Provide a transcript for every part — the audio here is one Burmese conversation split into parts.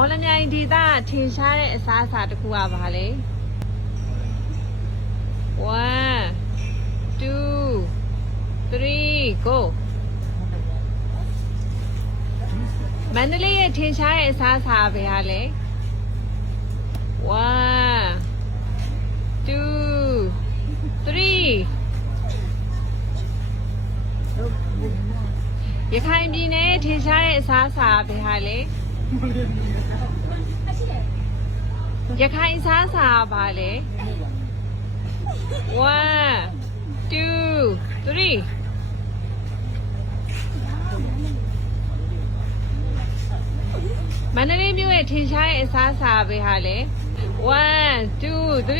မော်လမြိုင်ဒေသထင်ရှားတဲ့အစားအစာတစ်ခုကဘာလဲ1 2 3 go မန္တလေးရဲ့ထင်ရှားတဲ့အစားအစာပဲဟာလဲ1 2 3ရခိုင်ပြည်နယ်ထင်ရှားတဲ့အစားအစာပဲဟာလဲ ရခိုင်အစားအစာဘာလဲ1 2 3မန္တလေးမြို့ရဲ့ထင်ရှားတဲ့အစားအစာပဲဟာလေ1 2 3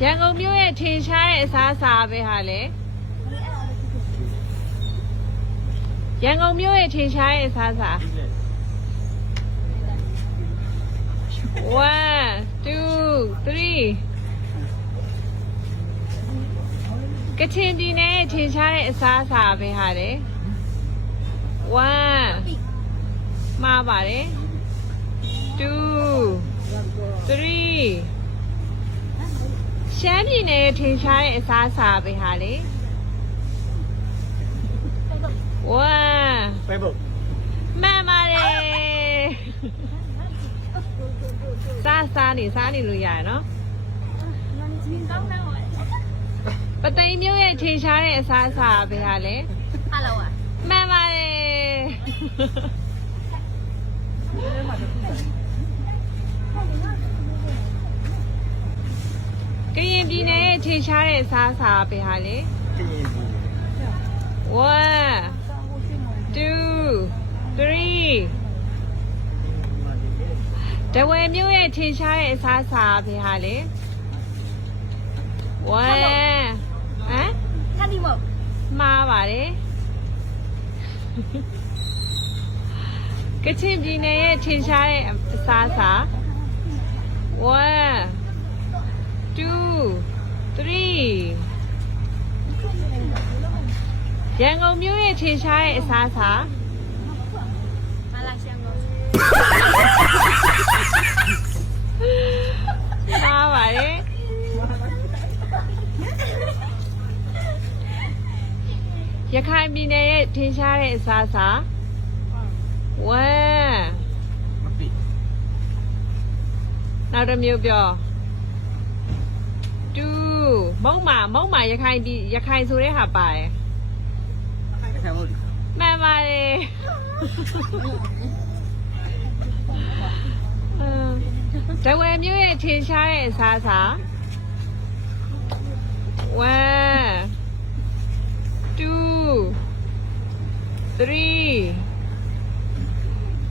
ရန်ကုန်မြို့ရဲ့ထင်ရှားတဲ့အစားအစာပဲဟာလေ ရန်ကုန်မြို့ရဲ့ထင်ရှားတဲ့အစားအစာ1 2 3ကချင်ပြည်နယ်ရဲ့ထင်ရှားတဲ့အစားအစာပဲဟာလေ1မှားပါတယ်2 3ရှမ်းပြည်နယ်ရဲ့ထင်ရှားတဲ့အစားအစာပဲဟာလေ 1ပဲဘုတ်မှန်ပါတယ်စားစားနေစားနေလို့ရရနော်ပသိမ်မျိုးရဲ့ထင်ရှားတဲ့အစားအစာပဲဟာလေ Hello อ่ะမှန်ပါတယ်ကရင်ပြည်နယ်ရဲ့ထင်ရှားတဲ့အစားအစာပဲဟာလေကရင်ဘူး1 2 တဝယ်မြို့ရဲ့ထင်ရှားတဲ့အစားအစာဘယ်ဟာလဲဝဲဟမ်ခဏဒီမမှားပါတယ်ကချင်ပြည်နယ်ရဲ့ထင်ရှားတဲ့အစားအစာ1 2 3ရန်ကုန်မြို့ရဲ့ထင်ရှားတဲ့အစားအစာမလာရန်ကုန် မှားပါတယ်ရခိုင်ပြည်နယ်ရဲ့ထင်ရှားတဲ့အစားအစာ1မသိနောက်တစ်မျိုးပြော2မုံမာမုံမာရခိုင်ဒီရခိုင်ဆိုတဲ့ဟာပါတယ်ခံမို့ဒီမှန်ပါတယ် ဇဝယ်မျိုးရဲ့ထင်ရှားတဲ့အစားအစာ1 2 3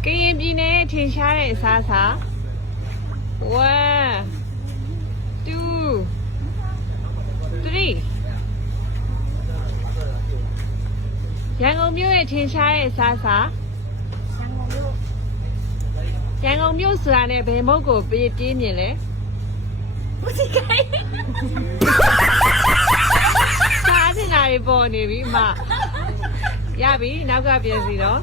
ကရင်ပြည်နယ်ရဲ့ထင်ရှားတဲ့အစားအစာ1 2 3ရန်ကုန်မြို့ရဲ့ထင်ရှားတဲ့အစားအစာ1 2 3 မြုပ်ဆိုတာနဲ့ဘယ်မုတ်ကိုပြေးပြေးမြင်လဲမသိခိုင်းစားနေတာတွေပေါ်နေပြီအမရပြီနောက်ကပြန်စီတော့